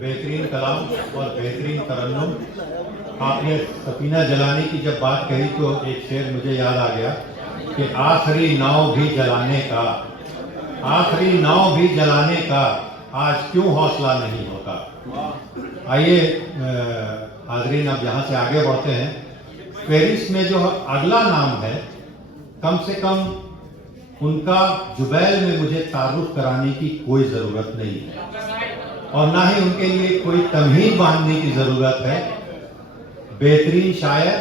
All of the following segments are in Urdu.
بہترین کلام اور بہترین ترنم. آپ نے سفینہ جلانے کی جب بات کہی تو ایک شعر مجھے یاد آ گیا کہ آخری ناؤ بھی جلانے کا، آخری ناؤ بھی جلانے کا آج کیوں حوصلہ نہیں ہوتا. آئیے حاضرین اب یہاں سے آگے بڑھتے ہیں. فہرست میں جو اگلا نام ہے، کم سے کم ان کا جبیل میں مجھے تعارف کرانے کی کوئی ضرورت نہیں ہے اور نہ ہی ان کے لیے کوئی تمہید باندھنے کی ضرورت ہے. بہترین شاعر،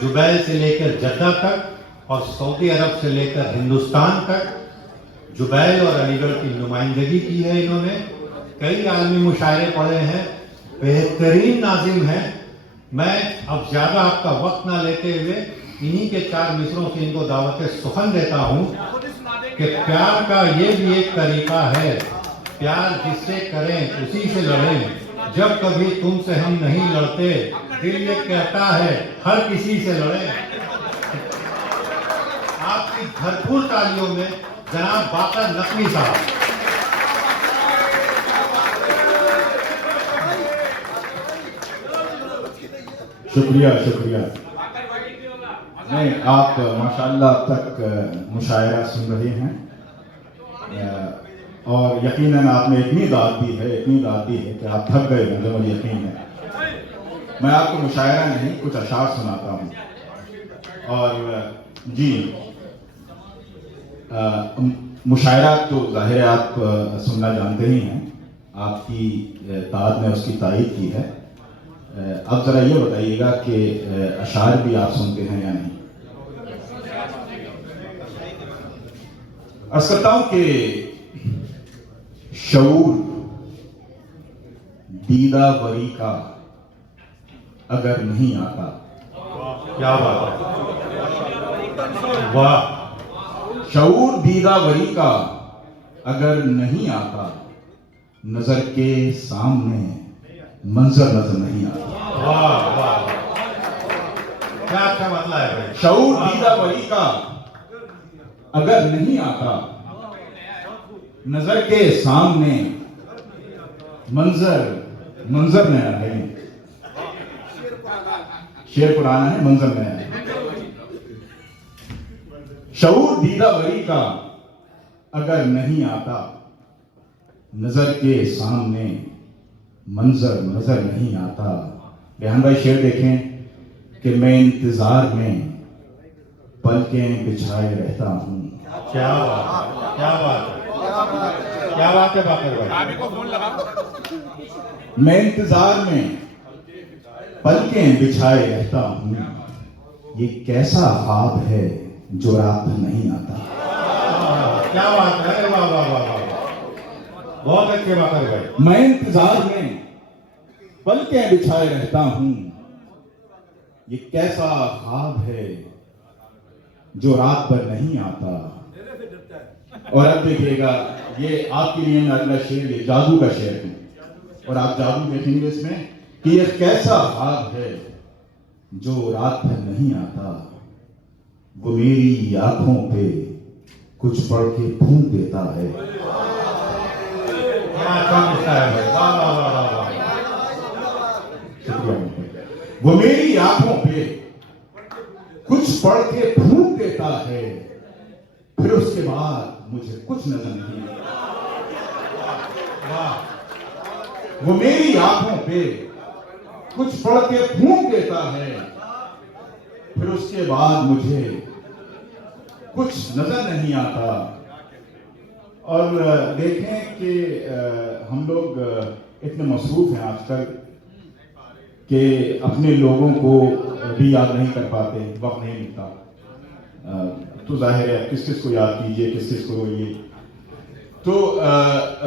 جبیل سے لے کر جدہ تک اور سعودی عرب سے لے کر ہندوستان تک جبیل اور علی گڑھ کی نمائندگی کی ہے. انہوں نے کئی عالمی مشاعرے پڑھے ہیں، بہترین ناظم ہیں. میں اب زیادہ آپ کا وقت نہ لیتے ہوئے انہی کے 4 مصروں سے ان کو دعوت سخن دیتا ہوں کہ پیار کا یہ بھی ایک طریقہ ہے، پیار جس سے کریں اسی سے لڑیں. جب کبھی تم سے ہم نہیں لڑتے، دل یہ کہتا ہے ہر کسی سے لڑیں. آپ کی بھرپور تالیوں میں جناب باقر نقوی صاحب. شکریہ شکریہ. نہیں، آپ ماشاءاللہ اب تک مشاعرہ سن رہے ہیں اور یقیناً آپ نے اتنی داد دی ہے کہ آپ تھک گئے مجھے یقین ہے. میں آپ کو مشاعرہ نہیں کچھ اشعار سناتا ہوں. اور جی، مشاعرہ تو ظاہر ہے آپ سننا جانتے ہی ہیں، آپ کی داد نے اس کی تائید کی ہے. اب ذرا یہ بتائیے گا کہ اشعار بھی آپ سنتے ہیں یا نہیں؟ عرض کرتا ہوں کہ شعور دیدہ وری کا اگر نہیں آتا. کیا بات ہے، واہ. شعور دیدہ وری کا اگر نہیں آتا، نظر کے سامنے منظر نظر نہیں آتا. واہ واہ، کیا اچھا مسئلہ ہے بھائی. شعور دیدہ وری کا اگر نہیں آتا، نظر کے سامنے منظر نیا ہے. شعر پرانا ہے، منظر نیا ہے. شعور دیدہ وری کا اگر نہیں آتا، نظر کے سامنے منظر نظر نہیں آتا. ریحان بھائی شعر دیکھیں کہ میں انتظار میں پلکیں بچھائے رہتا ہوں. کیا بات، کیا بات ہے، کیا بات ہے باقر بھائی. میں انتظار میں پلکیں بچھائے رہتا ہوں. یہ کیسا خواب ہے جو رات بھر نہیں آتا. کیا بات ہے، واہ واہ واہ واہ، بہت اچھے باقر بھائی. میں انتظار میں پلکیں بچھائے رہتا ہوں. یہ کیسا خواب ہے جو رات بھر نہیں آتا. اور اب دیکھیے گا، یہ آپ کے لیے اگلا شعر یہ جادو کا شعر ہے اور آپ جادو دیکھیں گے اس میں کہ یہ کیسا خواب ہے جو رات بھر نہیں آتا. وہ میری آنکھوں پہ کچھ پڑھ کے پھونک دیتا ہے. کیا اچھا مسئلہ ہے بھائی، واہ واہ واہ واہ واہ. وہ میری آنکھوں پہ کچھ پڑھ کے پھونک دیتا ہے، پھر اس کے بعد مجھے کچھ نظر نہیں آتا. وہ میری آنکھوں پہ کچھ پڑھ کے پھونک دیتا ہے، پھر اس کے بعد مجھے کچھ نظر نہیں آتا. اور دیکھیں کہ ہم لوگ اتنے مصروف ہیں آج کل کہ اپنے لوگوں کو بھی یاد نہیں کر پاتے، وقت نہیں ملتا. تو ظاہر ہے کس کس کو یاد کیجئے، کس کس کو یہ. تو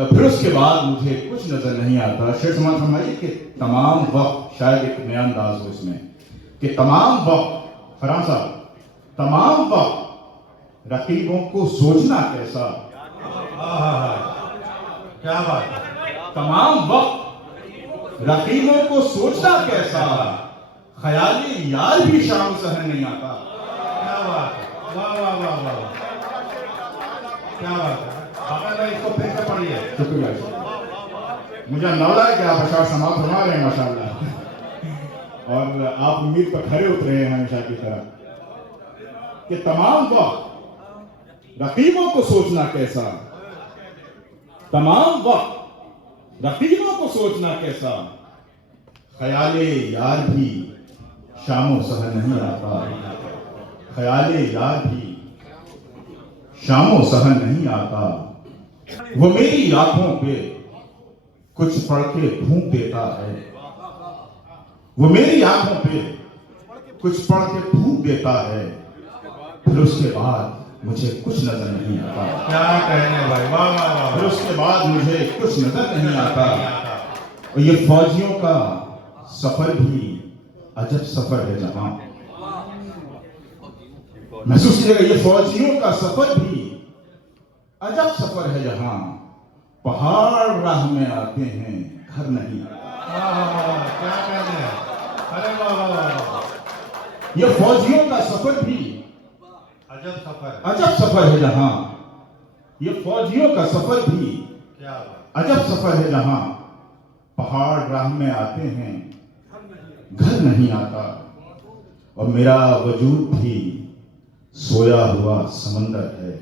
پھر اس کے بعد مجھے کچھ نظر نہیں آتا. شعر سماعت فرمائیے کہ تمام وقت، شاید ایک نیا انداز ہو اس میں کہ تمام وقت، فرحان صاحب، تمام وقت رقیبوں کو سوچنا کیسا. کیا بات ہے، تمام وقت رقیبوں کو سوچنا کیسا، خیالی یار بھی شام سحر نہیں آتا. کیا بات ہے، واہ واہ واہ واہ، کیا بات ہے. باقر بھائی اس کو پھر سے پڑھیے. شکریہ. مجھے اندازہ ہے کہ آپ اشعار سماعت فرما رہے ہیں ماشاءاللہ، اور آپ امید پر کھڑے اترے ہیں ہمیشہ کی طرح کہ تمام وقت رقیبوں کو سوچنا کیسا، تمام وقت رقیبوں کو سوچنا کیسا، خیال یار بھی شام و سحر نہیں آتا، خیال یار بھی شام و سحر نہیں آتا، وہ میری آنکھوں پہ کچھ پڑھ کے پھونک دیتا ہے، وہ میری آنکھوں پہ کچھ پڑھ کے پھونک دیتا ہے، پھر اس کے بعد مجھے کچھ نظر نہیں آتا، کیا کہنے بھائی، واہ واہ واہ، پھر اس کے بعد مجھے کچھ نظر نہیں آتا۔ اور یہ فوجیوں کا سفر بھی عجب سفر ہے جہاں، محسوس کیجیے گا، یہ فوجیوں کا سفر بھی عجب سفر ہے جہاں، پہاڑ راہ میں آتے ہیں گھر نہیں آتا۔ کیا کہنے ہیں، ارے واہ واہ واہ، یہ فوجیوں کا سفر بھی عجب سفر، عجب سفر ہے جہاں، یہ فوجیوں کا سفر بھی کیا بات، عجب سفر ہے جہاں، پہاڑ راہ میں آتے ہیں گھر نہیں آتا، اور میرا وجود بھی سویا ہوا سمندر ہے،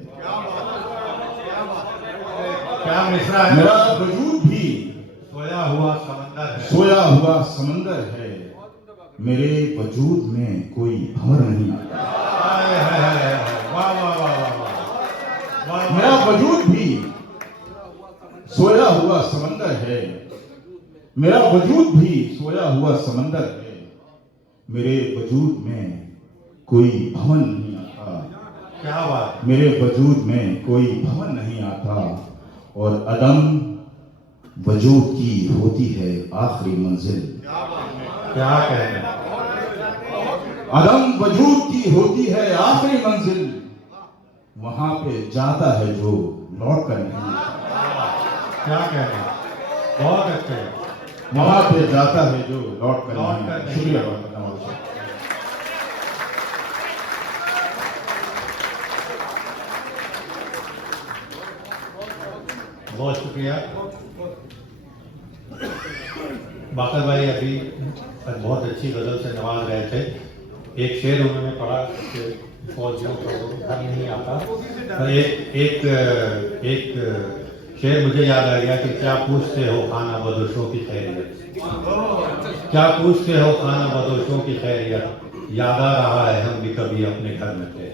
کیا مصرع ہے، میرا وجود بھی سویا ہوا سمندر ہے، سویا ہوا سمندر ہے، میرے وجود میں کوئی بھنور نہیں آتا، ہائے ہائے ہائے ہائے، واہ واہ واہ واہ واہ، میرا وجود بھی سویا ہوا سمندر ہے، میرا وجود بھی سویا ہوا سمندر ہے، میرے وجود میں کوئی بھون نہیں آتا، کیا بات، میرے وجود میں کوئی بھون نہیں آتا، اور عدم وجود کی ہوتی ہے آخری منزل، کیا کہنے، عدم وجود کی ہوتی ہے آخری منزل، وہاں پہ جاتا ہے جو لوٹ کر نہیں آتا، کیا کہنے، بہت اچھے، وہاں پہ جاتا ہے جو لوٹ کر لوٹ نہیں کر آتا۔ نہیں شکریہ آتا۔ بہت بہت بہت۔ بہت شکریہ باقر بھائی، ابھی بہت اچھی غزل سے نواز رہے تھے، ایک شعر انہوں نے پڑھا کہ فوجیوں کو گھر نہیں آتا، اور ایک شعر مجھے یاد آ گیا کہ کیا پوچھتے ہو خانہ بدوشوں کی خیریت، کیا پوچھتے ہو خانہ بدوشوں کی خیریت، یاد آ رہا ہے ہم بھی کبھی اپنے گھر میں تھے،